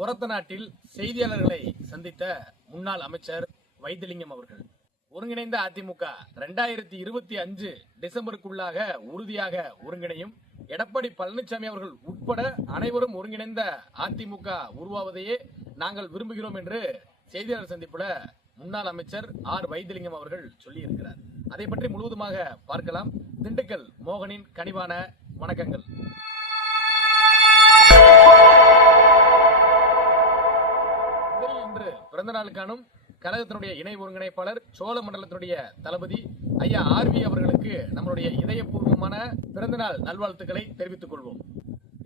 ஒரத்த நாட்டில் செய்தியாளர்களை சந்தித்த முன்னாள் அமைச்சர் வைத்திலிங்கம் அவர்கள். ஒருங்கிணைந்த அதிமுக ரெண்டாயிரத்தி இருபத்தி அஞ்சு டிசம்பருக்குள்ளாக உறுதியாக ஒருங்கிணையும் எடப்பாடி பழனிசாமி அவர்கள் உட்பட அனைவரும் ஒருங்கிணைந்த அதிமுக உருவாவதையே நாங்கள் விரும்புகிறோம் என்று செய்தியாளர் சந்திப்புல முன்னாள் அமைச்சர் ஆர் வைத்திலிங்கம் அவர்கள் சொல்லியிருக்கிறார். அதை பற்றி முழுவதுமாக பார்க்கலாம். திண்டுக்கல் மோகனின் கனிவான வணக்கங்கள். பிறந்த நாள் காணும் கழகத்தினுடைய இணை ஒருங்கிணைப்பாளர் சோழ மண்டலத்தினுடைய தளபதி ஐயா ஆர்வி அவர்களுக்கு நம்மளுடைய இதயபூர்வமான பிறந்தநாள் நல்வாழ்த்துக்களை தெரிவித்துக் கொள்வோம்.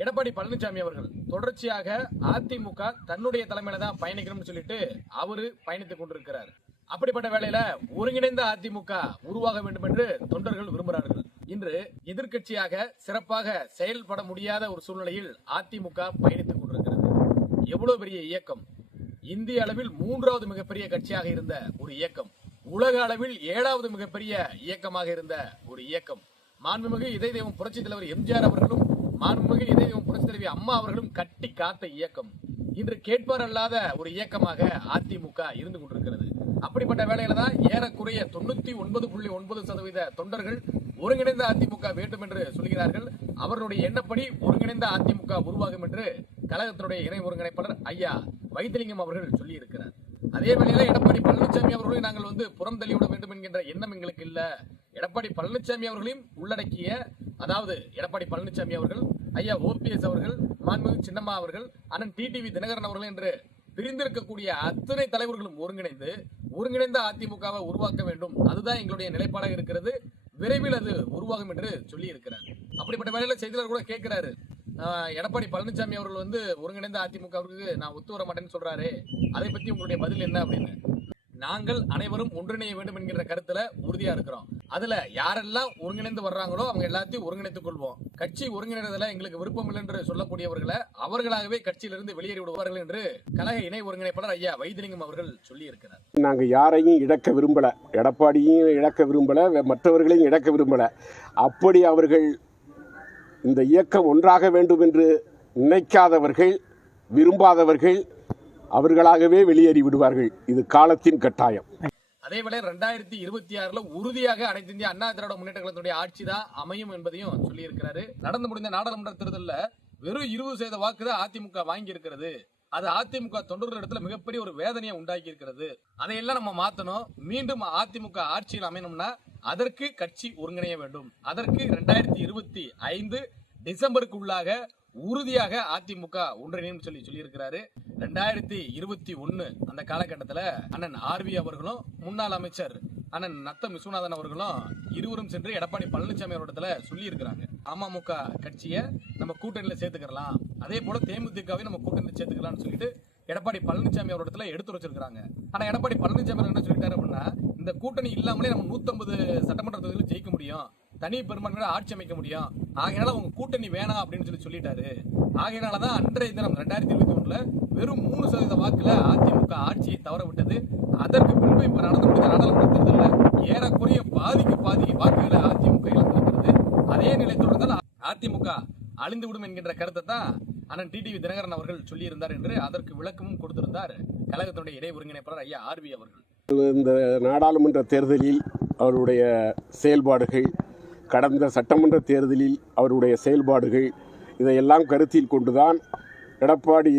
எடப்பாடி பழனிசாமி அவர்கள் தொடர்ச்சியாக அதிமுக தன்னுடைய தலைமையில தான் பயணிக்கணும்னு சொல்லிட்டு அவரு பயணித்துக் கொண்டிருக்கிறார். அப்படிப்பட்ட வேளையில ஒருங்கிணைந்த அதிமுக உருவாக வேண்டும் என்று தொண்டர்கள் விரும்புகிறார்கள். இன்று எதிர்க்கட்சியாக சிறப்பாக செயல்பட முடியாத ஒரு சூழ்நிலையில் அதிமுக பயணித்துக் கொண்டிருக்கிறது. எவ்வளவு பெரிய இயக்கம்? இந்திய அளவில் மூன்றாவது மிகப்பெரிய கட்சியாக இருந்த ஒரு இயக்கம் உலக அளவில் ஏழாவது மிகப்பெரிய இயக்கமாக இருந்த ஒரு இயக்கம். மாண்புமிகு இதய தெய்வம் புரட்சி தலைவர் எம்ஜிஆர் அவர்களும் மாண்புமிகு இதய தெய்வம் புரட்சி தலைவி அம்மா அவர்களும் கட்டி காத்த இயக்கம். இன்று கேட்பார் அல்லாத ஒரு இயக்கமாக அதிமுக இருந்து கொண்டிருக்கிறது. அப்படிப்பட்ட வேலையில தான் ஏறக்குறைய தொண்ணூத்தி ஒன்பது புள்ளி ஒன்பது சதவீத தொண்டர்கள் ஒருங்கிணைந்த அதிமுக வேண்டும் என்று சொல்கிறார்கள். அவர்களுடைய எண்ணப்படி ஒருங்கிணைந்த அதிமுக உருவாகும் என்று கழகத்தினுடைய இணை ஒருங்கிணைப்பாளர் ஐயா வைத்திலிங்கம் அவர்கள் சொல்லி இருக்கிறார் அதே வேளையில எடப்பாடி பழனிசாமி அவர்களையும் நாங்கள் வந்து புறம் தள்ளிவிட வேண்டும் என்கின்ற எண்ணம் எங்களுக்கு இல்லை. எடப்பாடி பழனிசாமி அவர்களையும் உள்ளடக்கிய அதாவது எடப்பாடி பழனிசாமி அவர்கள் ஐயா ஓபிஎஸ் அவர்கள் மாண்புமிகு சின்னம்மா அவர்கள் அண்ணன் டிடிவி தினகரன் அவர்கள் என்று பிரிந்திருக்கக்கூடிய அத்தனை தலைவர்களும் ஒருங்கிணைந்து ஒருங்கிணைந்த அதிமுகவை உருவாக்க வேண்டும். அதுதான் எங்களுடைய நிலைப்பாடாக இருக்கிறது. விரைவில் அது உருவாகும் என்று சொல்லி இருக்கிறார் அப்படிப்பட்ட வேலையில செய்தியாளர் கூட கேட்கிறாரு. எடப்பாடி பழனிசாமி அவர்கள் வந்து ஒருங்கிணைந்த அதிமுகவுக்கு நான் ஒத்து வர மாட்டேன்னு சொல்றாரு. அதை பத்தி உங்களுடைய பதில் என்ன அப்படின்னு? நாங்கள் அனைவரும் ஒன்றிணைய வேண்டும் என்கிற கருத்துல உறுதியா இருக்கிறோம். அதுல யாரெல்லாம் ஒருங்கிணைந்து வர்றாங்களோ அவங்க எல்லாத்தையும் ஒருங்கிணைத்துக் கொள்வோம். கட்சி ஒருங்கிணைறதுல எங்களுக்கு விருப்பம் இல்லை என்று சொல்லக்கூடியவர்களை அவர்களாகவே கட்சியிலிருந்து வெளியேறி விடுவார்கள் என்று கழக இணை ஒருங்கிணைப்பாளர் ஐயா வைத்திலிங்கம் அவர்கள் சொல்லி இருக்கிறார் நாங்கள் யாரையும் இழக்க விரும்பல. எடப்பாடியும் இழக்க விரும்பல. மற்றவர்களையும் இழக்க விரும்பல. அப்படி அவர்கள் இந்த இயக்கம் ஒன்றாக வேண்டும் என்று நினைக்காதவர்கள் விரும்பாதவர்கள் அவர்களாகவே வெளியேறி விடுவார்கள். இது காலத்தின் கட்டாயம். அதேவேளை ரெண்டாயிரத்தி இருபத்தி ஆறுல உறுதியாக அனைத்து இந்திய அண்ணா திராவிட முன்னேற்ற கழகத்துடைய ஆட்சி தான் அமையும் என்பதையும் சொல்லி இருக்கிறாரு நடந்து முடிந்த நாடாளுமன்ற தேர்தலில் வெறும் இருபது சதவீத வாக்கு தான் அதிமுக வாங்கி இருக்கிறது அது அதிமுக தொண்டர்கள் இடத்துல மிகப்பெரிய ஒரு வேதனையை உண்டாக்கி இருக்கிறது அதையெல்லாம் நம்ம மாத்தணும். மீண்டும் அதிமுக ஆட்சியில் அமையணும்னா அதற்கு கட்சி ஒருங்கிணைய வேண்டும். அதற்கு ரெண்டாயிரத்தி இருபத்தி ஐந்து டிசம்பருக்குள்ளாக உறுதியாக அதிமுக ஒன்றிணையும் சொல்லி சொல்லியிருக்கிறாரு. ரெண்டாயிரத்தி இருபத்தி ஒன்னு அந்த காலகட்டத்துல அண்ணன் ஆர்வி அவர்களும் முன்னாள் அமைச்சர் அண்ணன் நத்தம் விஸ்வநாதன் அவர்களும் இருவரும் சென்று எடப்பாடி பழனிசாமி அவரிடத்துல சொல்லி இருக்கிறாங்க அமமுக கட்சியை நம்ம கூட்டணியில சேர்த்துக்கலாம் அதே போல தேமுதிகவை நம்ம கூட்டணியில சேர்த்துக்கலாம்னு சொல்லிட்டு எடப்பாடி பழனிசாமி அவரிடத்துல எடுத்து வச்சிருக்காங்க ஆனா எடப்பாடி பழனிசாமி என்ன சொல்லிட்டாரு அப்படின்னா இந்த கூட்டணி இல்லாமலே நம்ம 150 சட்டமன்ற தொகுதியில் ஜெயிக்க முடியும். தனி பெரும்பான்மையோட ஆட்சி அமைக்க முடியும். ஆகையினால உங்க கூட்டணி வேணாம் அப்படின்னு சொல்லி சொல்லிட்டாரு. ஆகையினாலதான் அன்றைய தினம் ரெண்டாயிரத்தி இருபத்தி ஒண்ணுல வெறும் மூணு சதவீத வாக்குல அதிமுக ஆட்சியை தவற விட்டது அதற்கு பின்பு இப்ப நடந்து முடிந்த நாடாளுமன்ற தேர்தலில் ஏறக்குறைய பாதிக்கு பாதி வாக்குகளை அதிமுக இழந்திருக்கிறது அதே நிலை தொடர்ந்தால் அதிமுக அழிந்துவிடும் என்கின்ற கருத்தை தான் அண்ணன் டிடிவி தினகரன் அவர்கள் சொல்லியிருந்தார் என்று அதற்கு விளக்கமும் கொடுத்திருந்தார் கழகத்தினுடைய இணை ஒருங்கிணைப்பாளர் ஐயா ஆர்வி அவர்கள். இந்த நாடாளுமன்ற தேர்தலில் அவருடைய செயல்பாடுகள் கடந்த சட்டமன்ற தேர்தலில் அவருடைய செயல்பாடுகள் இதையெல்லாம் கருத்தில் கொண்டுதான் எடப்பாடி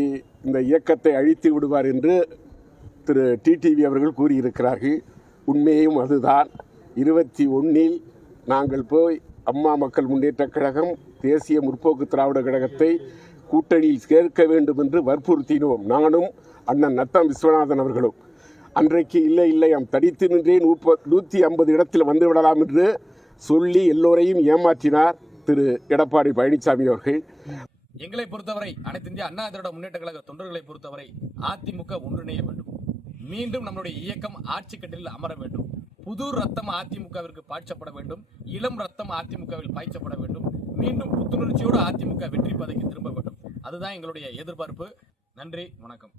இந்த இயக்கத்தை அழித்து விடுவார் என்று திரு டிடிவி அவர்கள் கூறியிருக்கிறார்கள். உண்மையும் அதுதான். இருபத்தி ஒன்றில் நாங்கள் போய் அம்மா மக்கள் முன்னேற்றக் கழகம் தேசிய முற்போக்கு திராவிட கழகத்தை கூட்டணியில் சேர்க்க வேண்டும் என்று வற்புறுத்தினோம். நானும் அண்ணன் நத்தம் விஸ்வநாதன் அவர்களும். அன்றைக்கு இல்லை இல்லை நாம் தடித்து நின்றே நூப்ப நூற்றி ஐம்பது இடத்தில் வந்து விடலாம் என்று சொல்லி எல்லோரையும் ஏமாற்றினார் திரு எடப்பாடி பழனிசாமி அவர்கள். எங்களை பொறுத்தவரை அனைத்து இந்திய அண்ணா திராவிட முன்னேற்ற கழக தொண்டர்களை பொறுத்தவரை அதிமுக ஒன்றிணைய வேண்டும். மீண்டும் நம்மளுடைய இயக்கம் ஆட்சி கட்டில் அமர வேண்டும். புது ரத்தம் அதிமுகவிற்கு பாய்ச்சப்பட வேண்டும். இளம் ரத்தம் அதிமுகவில் பாய்ச்சப்பட வேண்டும். மீண்டும் புத்துணர்ச்சியோடு அதிமுக வெற்றி பதவிக்கு திரும்ப வேண்டும். அதுதான் எங்களுடைய எதிர்பார்ப்பு. நன்றி வணக்கம்.